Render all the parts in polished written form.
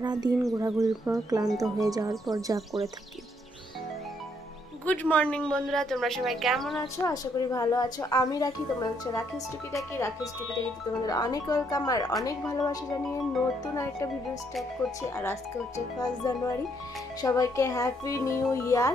সারা দিন ঘোরাঘুরির পর ক্লান্ত হয়ে যাওয়ার পর যা করে থাকি। গুড মর্নিং বন্ধুরা, তোমরা সবাই কেমন আছো? আশা করি ভালো আছো। আমি রাখি, তোমরা হচ্ছে রাখিস টুকিটাকি। তোমাদের অনেক ওয়েলকাম আর অনেক ভালোবাসা জানিয়ে নতুন আরেকটা ভিডিও স্টার্ট করছি। আর আজকে হচ্ছে 1 জানুয়ারি। সবাইকে হ্যাপি নিউ ইয়ার।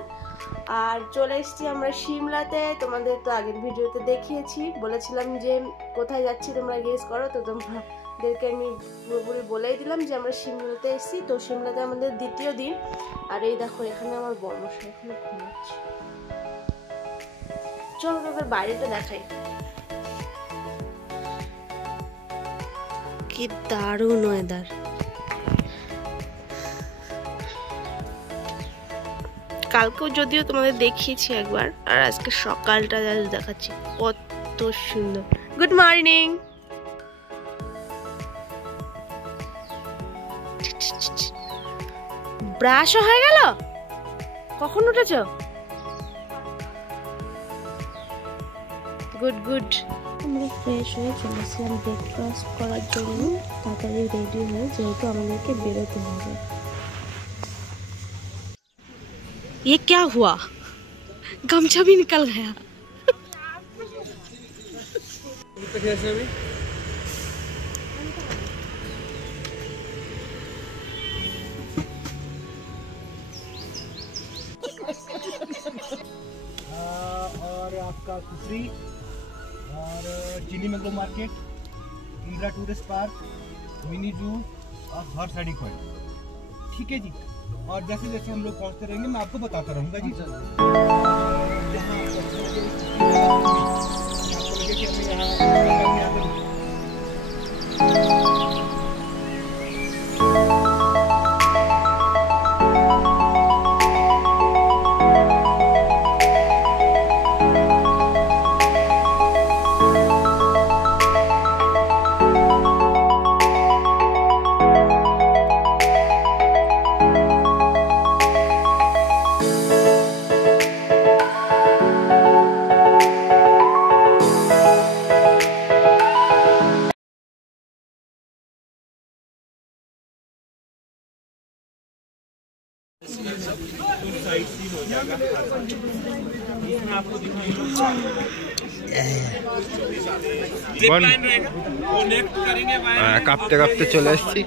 আর চলে এসেছি আমরা সিমলাতে। তোমাদের তো আগের ভিডিওতে দেখিয়েছি, বলেছিলাম যে কোথায় যাচ্ছি তোমরা গেস করো। তো তোমাদেরকে আমি পুরোপুরি বলেই দিলাম যে আমরা সিমলাতে এসেছি। তো সিমলাতে আমাদের দ্বিতীয় দিন। আর এই দেখো, এখানে আমার বর্মশাই এখানে ঘুমাচ্ছে। চলো তোদের বাইরেটা দেখাই। কি দারুণ ওয়েদার। কালকেও যদিও তোমাদের দেখিয়েছি একবার, আর আজকে সকালটা দেখাচ্ছি কত সুন্দর। Good morning. ব্রাশও হয়ে গেল? কখন উঠেছ? Good good. আমরা ফ্রেশ হয়ে চলে এসেছিলাম ব্রেকফাস্ট করার জন্য। তাড়াতাড়ি রেডি হয়ে, যেহেতু আমাদেরকে বেরোতে হবে। ये क्या हुआ? गमछा भी निकल गया। और आपका कुफरी और चीनी mango market, Indira tourist park, mini जू और हॉर्स राइडिंग पॉइंट। ठीक है जी। और जैसे जैसे हम लोग पहुंचते रहेंगे मैं आपको बताता रहूँगा जी। जहाँ आपको लगे कि हमें यहाँ কাঁপতে কাঁপতে চলে এসেছি।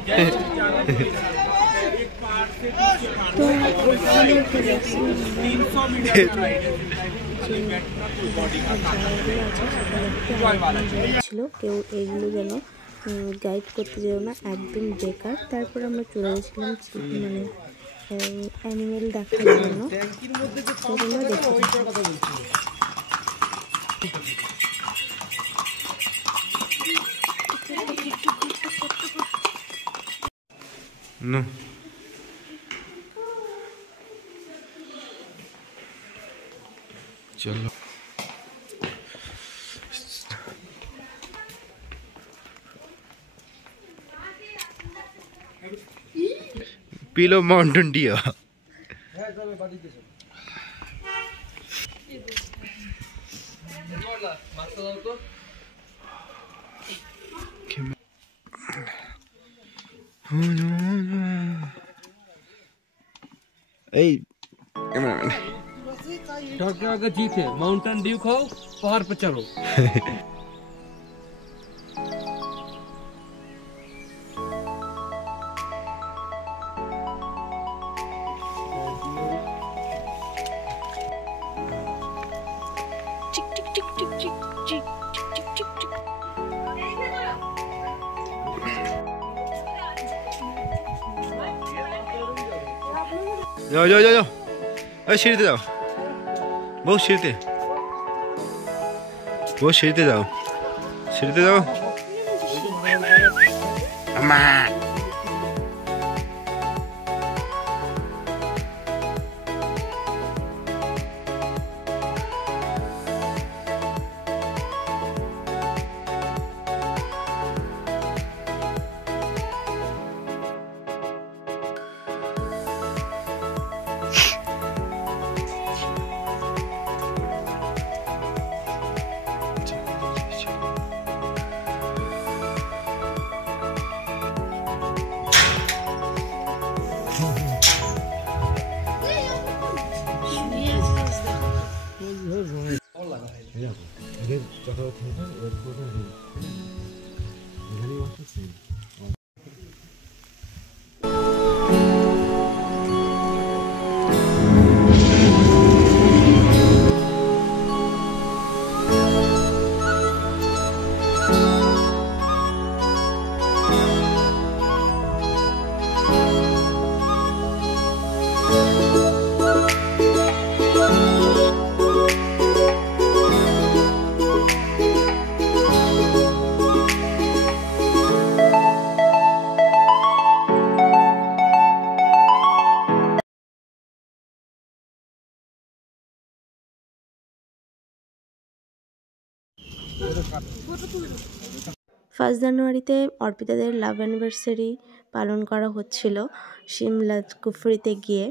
ছিল কেউ এইগুলো যেন গাইড করতে যেও না, একদম বেকার। তারপর আমরা চলে গেছিলাম মানে অ্যানিমেল দেখার জন্য। সেগুলো দেখতে No. चलो पी लो माउंटेन डिया। डॉक्टर अगर जीत है माउंटेन ड्यू खाओ, पहाड़ पर चढ़ो। जाओ जाओ जाओ जाओ, अरे सीढ़ी जाओ, बहुत सीढ़ी जाओ, सीढ़ी जाओ। अम्मा ফার্স্ট জানুয়ারিতে অর্পিতাদের লাভ অ্যানিভার্সারি পালন করা হচ্ছিল সিমলা কুফরিতে গিয়ে।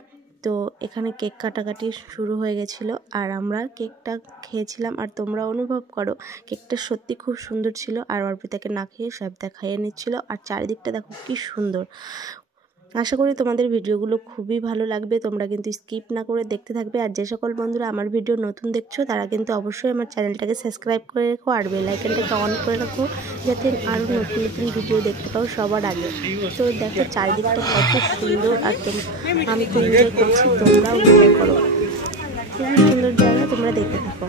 তো এখানে কেক কাটাকাটি শুরু হয়ে গেছিলো আর আমরা কেকটা খেয়েছিলাম। আর তোমরা অনুভব করো কেকটা সত্যি খুব সুন্দর ছিল। আর অর্পিতাকে না খেয়ে শ্রাবদা খাইয়ে নিচ্ছিল। আর চারিদিকটা দেখো কি সুন্দর। আশা করি তোমাদের ভিডিওগুলো খুবই ভালো লাগবে। তোমরা কিন্তু স্কিপ না করে দেখতে থাকবে। আর যে সকল বন্ধুরা আমার ভিডিও নতুন দেখছো তারা কিন্তু অবশ্যই আমার চ্যানেলটাকে সাবস্ক্রাইব করে রাখো আর বেল আইকনটাকে অন করে রাখো, যাতে আরও নতুন নতুন ভিডিও দেখতে পাও সবার আগে। তো দেখো চারিদিকটা কত সুন্দর। আর আমি তো এনজয় করছি, তোমরাও এনজয় করো। খুবই সুন্দর জায়গা, তোমরা দেখতে থাকো।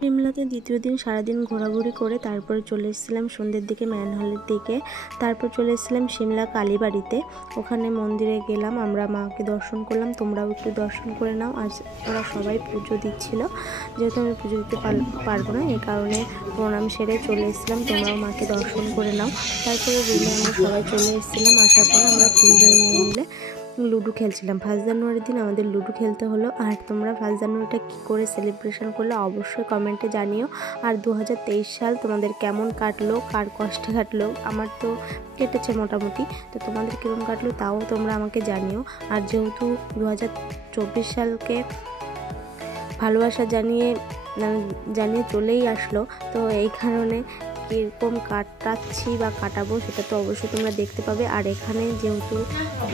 সিমলাতে দ্বিতীয় দিন সারাদিন ঘোরাঘুরি করে তারপরে চলে এসেছিলাম সন্ধ্যের দিকে ম্যানহলের দিকে। তারপর চলে এসেছিলাম সিমলা কালীবাড়িতে। ওখানে মন্দিরে গেলাম, আমরা মাকে দর্শন করলাম। তোমরাও একটু দর্শন করে নাও। আর ওরা সবাই পুজো দিচ্ছিল, যেহেতু আমি পুজো দিতে পারবো না এই কারণে প্রণাম সেরে চলে এসেছিলাম। তোমরাও মাকে দর্শন করে নাও। তারপরে রুমে আমরা সবাই চলে এসেছিলাম। আসার পর আমরা 3জন মেয়ে মিলে লুডো খেলছিলাম। ফার্স্ট জানুয়ারির দিন আমাদের লুডো খেলতে হলো। আর তোমরা ফার্স্ট জানুয়ারিটা কী করে সেলিব্রেশন করলে অবশ্যই কমেন্টে জানিও। আর 2023 সাল তোমাদের কেমন কাটলো, কার কষ্টে কাটলো। আমার তো কেটেছে মোটামুটি, তো তোমাদের কীরকম কাটলো তাও তোমরা আমাকে জানিও। আর যেহেতু 2024 সালকে ভালোবাসা জানিয়ে চলেই আসলো, তো এই কারণে কীরকম কাটাচ্ছি বা কাটাবো সেটা তো অবশ্যই তোমরা দেখতে পাবে। আর এখানে যেহেতু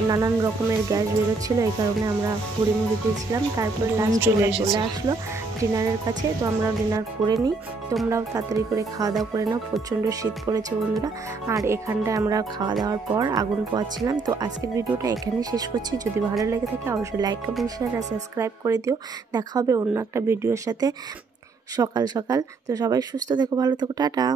নানান রকমের গ্যাস বেরোচ্ছিলো এই কারণে আমরা মুড়ি দিয়েছিলাম। তারপরে লাঞ্চ চলে আসলো ডিনারের কাছে, তো আমরা ডিনার করে নিই। তোমরাও তাড়াতাড়ি করে খাওয়া দাওয়া করে নাও, প্রচণ্ড শীত পড়েছে বন্ধুরা। আর এখানটায় আমরা খাওয়া দাওয়ার পর আগুন পোয়াচ্ছিলাম। তো আজকের ভিডিওটা এখানেই শেষ করছি। যদি ভালো লেগে থাকে অবশ্যই লাইক, কমেন্ট, শেয়ার আর সাবস্ক্রাইব করে দিও। দেখা হবে অন্য একটা ভিডিওর সাথে সকাল সকাল। তো সবাই সুস্থ থেকো, ভালো থেকো, টাটা।